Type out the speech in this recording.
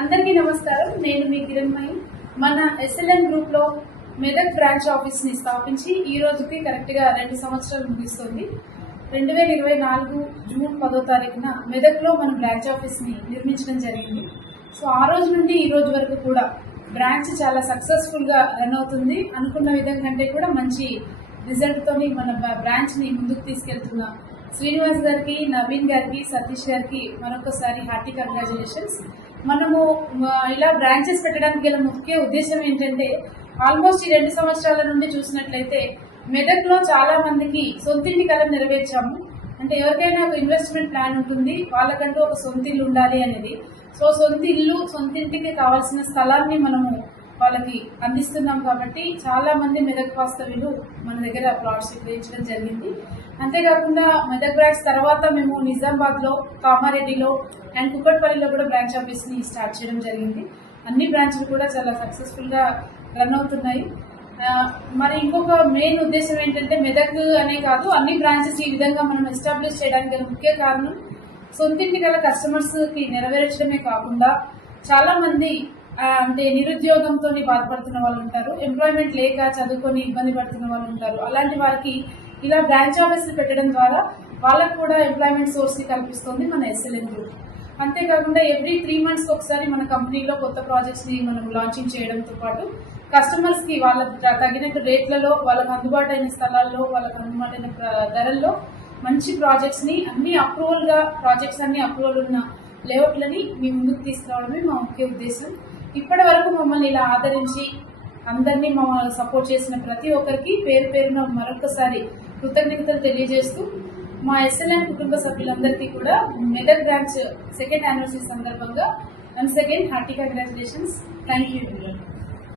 అందరికీ నమస్కారం. నేను మీ కిరణ్మయి. మన ఎస్ఎల్ఎన్ గ్రూప్ లో మెదక్ బ్రాంచ్ ఆఫీస్ ని స్థాపించి ఈ రోజుకి కరెక్ట్ గా 2 సంవత్సరాలు ముగిస్తుంది. 2024 జూన్ 10వ తారీఖున మెదక్ లో మన బ్రాంచ్ ఆఫీస్ ని నిర్మించడం జరిగింది. సో ఆ రోజు నుండి ఈ రోజు వరకు కూడా బ్రాంచ్ చాలా సక్సెస్ఫుల్ గా రన్ అవుతుంది. అనుకున్న విధంగా కంటే కూడా మంచి రిజల్ట్ తోని మన బ్రాంచ్ ని ముందుకు తీసుకెళ్తున్న శ్రీనివాస్ గారికి, నవీన్ గారికి, సతీష్ గారికి మరొకసారి హార్టీ కంగ్రాచులేషన్స్. మనము ఇలా బ్రాంచెస్ పెట్టడానికి గల ముఖ్య ఉద్దేశం ఏంటంటే, ఆల్మోస్ట్ ఈ 2 సంవత్సరాల నుండి చూసినట్లయితే మెదక్ లో చాలా మందికి సొంతింటి కళ నెరవేర్చాము. అంటే ఎవరికైనా ఒక ఇన్వెస్ట్మెంట్ ప్లాన్ ఉంటుంది, వాళ్ళకంటూ ఒక సొంత ఇల్లు ఉండాలి అనేది. సో సొంత ఇల్లు, సొంతింటికి కావాల్సిన స్థలాన్ని మనము వాళ్ళకి అందిస్తున్నాం. కాబట్టి చాలా మంది మెదక్ వాస్తవ్యులు మన దగ్గర ప్లాట్స్ విక్రయించడం జరిగింది. అంతేకాకుండా మెదక్ బ్రాంచ్ తర్వాత మేము నిజామాబాద్ లో, కామారెడ్డిలో అండ్ కుక్కట్పల్లిలో కూడా బ్రాంచ్ ఆఫీస్ ని స్టార్ట్ చేయడం జరిగింది. అన్ని బ్రాంచ్లు కూడా చాలా సక్సెస్ఫుల్ గా రన్ అవుతున్నాయి. మరి ఇంకొక మెయిన్ ఉద్దేశం ఏంటంటే, మెదక్ అనే కాదు అన్ని బ్రాంచెస్ ఈ విధంగా మనం ఎస్టాబ్లిష్ చేయడానికి గల ముఖ్య కారణం సొంతింటి గల కస్టమర్స్ కి నెరవేర్చడమే కాకుండా చాలా మంది అంటే నిరుద్యోగంతో బాధపడుతున్న వాళ్ళు ఉంటారు, ఎంప్లాయ్మెంట్ లేక చదువుకొని ఇబ్బంది పడుతున్న వాళ్ళు ఉంటారు. అలాంటి వారికి ఇలా బ్రాంచ్ ఆఫీస్ పెట్టడం ద్వారా వాళ్ళకు కూడా ఎంప్లాయ్మెంట్ సోర్స్ ని కల్పిస్తుంది మన ఎస్ఎల్ఎన్ గ్రూప్. అంతేకాకుండా ఎవ్రీ 3 months ఒకసారి మన కంపెనీలో కొత్త ప్రాజెక్ట్స్ ని మనం లాంచింగ్ చేయడంతో పాటు కస్టమర్స్ కి వాళ్ళ తగినట్టు రేట్లలో, వాళ్ళకు అందుబాటు అయిన స్థలాల్లో, వాళ్ళకు అందుబాటైన ధరల్లో మంచి ప్రాజెక్ట్స్ ని అన్ని అప్రూవల్ ఉన్న లేఅవుట్లని మీ ముందుకు తీసుకురావడమే మా ముఖ్య ఉద్దేశం. ఇప్పటి వరకు మమ్మల్ని ఇలా ఆదరించి అందరినీ మమ్మల్ని సపోర్ట్ చేసిన ప్రతి ఒక్కరికి పేరు పేరున మరొకసారి కృతజ్ఞతలు తెలియజేస్తూ, మా ఎస్ఎల్ఎన్ కుటుంబ సభ్యులందరికీ కూడా మెదక్ బ్రాంచ్ 2nd యానివర్సరీ సందర్భంగా once again hearty congratulations. Thank you.